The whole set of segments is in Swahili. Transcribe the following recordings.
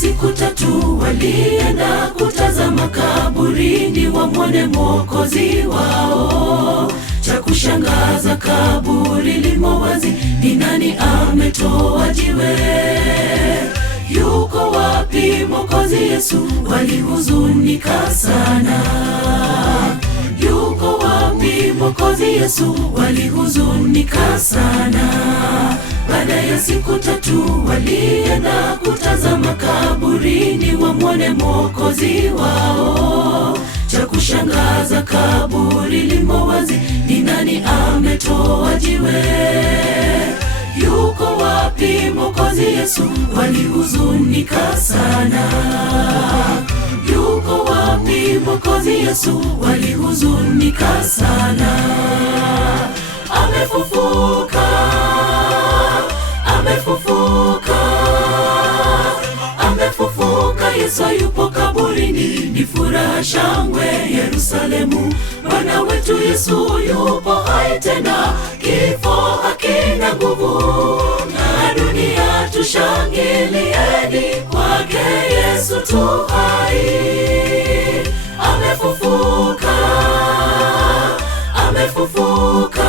siku tatu walienda kutazama kaburini wamwone Mwokozi wao. Cha kushangaza kaburi limo wazi, ni nani ametoa jiwe? Yuko wapi Mwokozi Yesu? Walihuzunika sana. Yuko wapi Mwokozi Yesu? Walihuzunika sana. Baada ya siku tatu walienda kutazama kaburini wamwone Mwokozi wao. Cha kushangaza kaburi limo wazi, ni nani ametoa jiwe? Yuko wapi Mwokozi Yesu? Walihuzunika sana. Yuko wapi Mwokozi Yesu? Walihuzunika sana. Amefufuka, amefufuka, amefufuka. Yesu yupo kaburini, ni furaha shangwe Yerusalemu. Bwana wetu Yesu yupo hai tena, kifo hakina nguvu. Na dunia tushangilieni, kwake Yesu tu hai. Amefufuka, amefufuka,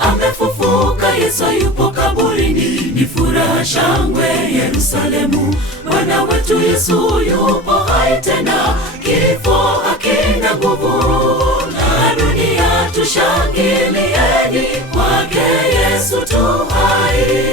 amefufuka. Yesu yupo kaburini, ni furaha shangwe Yerusalemu. Bwana wetu Yesu yupo hai tena, kifo hakina nguvu. Na dunia tushangilieni, kwake Yesu tu hai.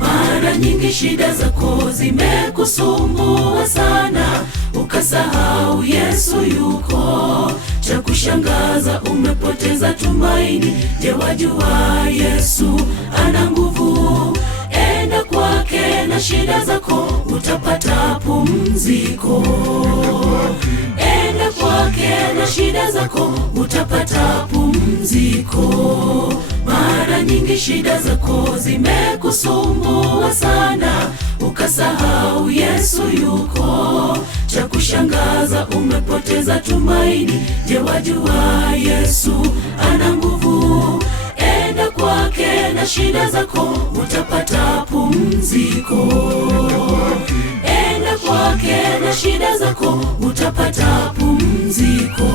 Mara nyingi shida zako zimekusumbua sana, ukasahau Yesu yuko. Cha kushangaza umepoteza tumaini. Je, wajua Yesu ana nguvu? Enda kwake na shida zako utapata pumziko. Enda kwake na shida zako utapata pumziko. Mara nyingi shida zako zimekusumbua sana, ukasahau Yesu yuko. Cha kushangaza umepoteza tumaini. Je, wajua Yesu ana nguvu? Enda kwake na shida zako utapata pumziko. Enda kwake na shida zako utapata pumziko.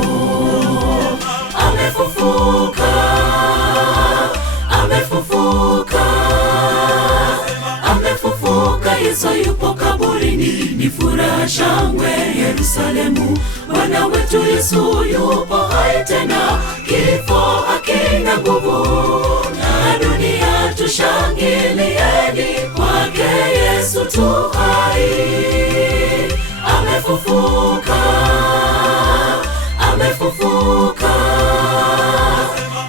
Amefufuka, amefufuka, amefufuka. Yesu yupo kaburini, ni furaha shangwe Yerusalemu. Bwana wetu Yesu yupo hai tena, kifo hakina nguvu. Na dunia tushangilieni, kwake Yesu tu hai. Amefufuka, amefufuka,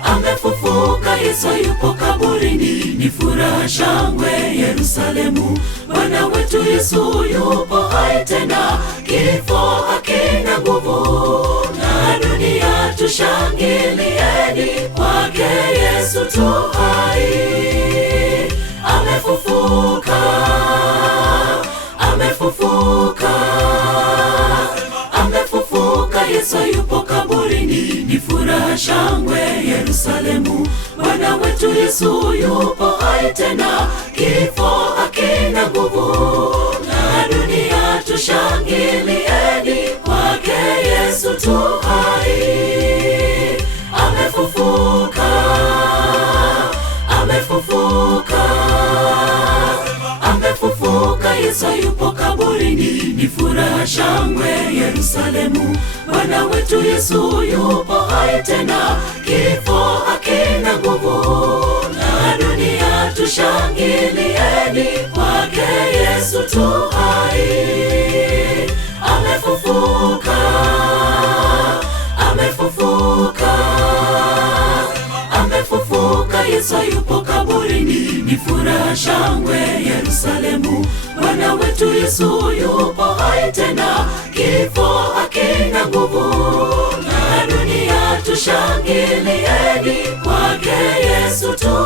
amefufuka. Yesu yupo kaburini, ni furaha shangwe Yerusalemu. Bwana wetu Yesu yupo hai tena, kifo hakina nguvu. Na dunia tushangilieni, kwake Yesu tu hai. Amefufuka, amefufuka, amefufuka. Yesu yupo kaburini, ni furaha shangwe Yerusalemu. Bwana wetu Yesu yupo hai tena, kifo hakina nguvu. Na dunia tushangilieni, kwake Yesu tu hai. Amefufuka, amefufuka, amefufuka. Yesu yupo kaburini, ni furaha shangwe Yerusalemu. Bwana wetu Yesu yupo hai tena, kifo hakina nguvu. Na dunia tushangilieni, kwake Yesu tu hai. Amefufuka, amefufuka, amefufuka. Yesu yupo kaburini, ni furaha shangwe Yerusalemu. Bwana wetu Yesu yupo hai tena, kifo hakina nguvu. shangilieni kwake Yesu tu.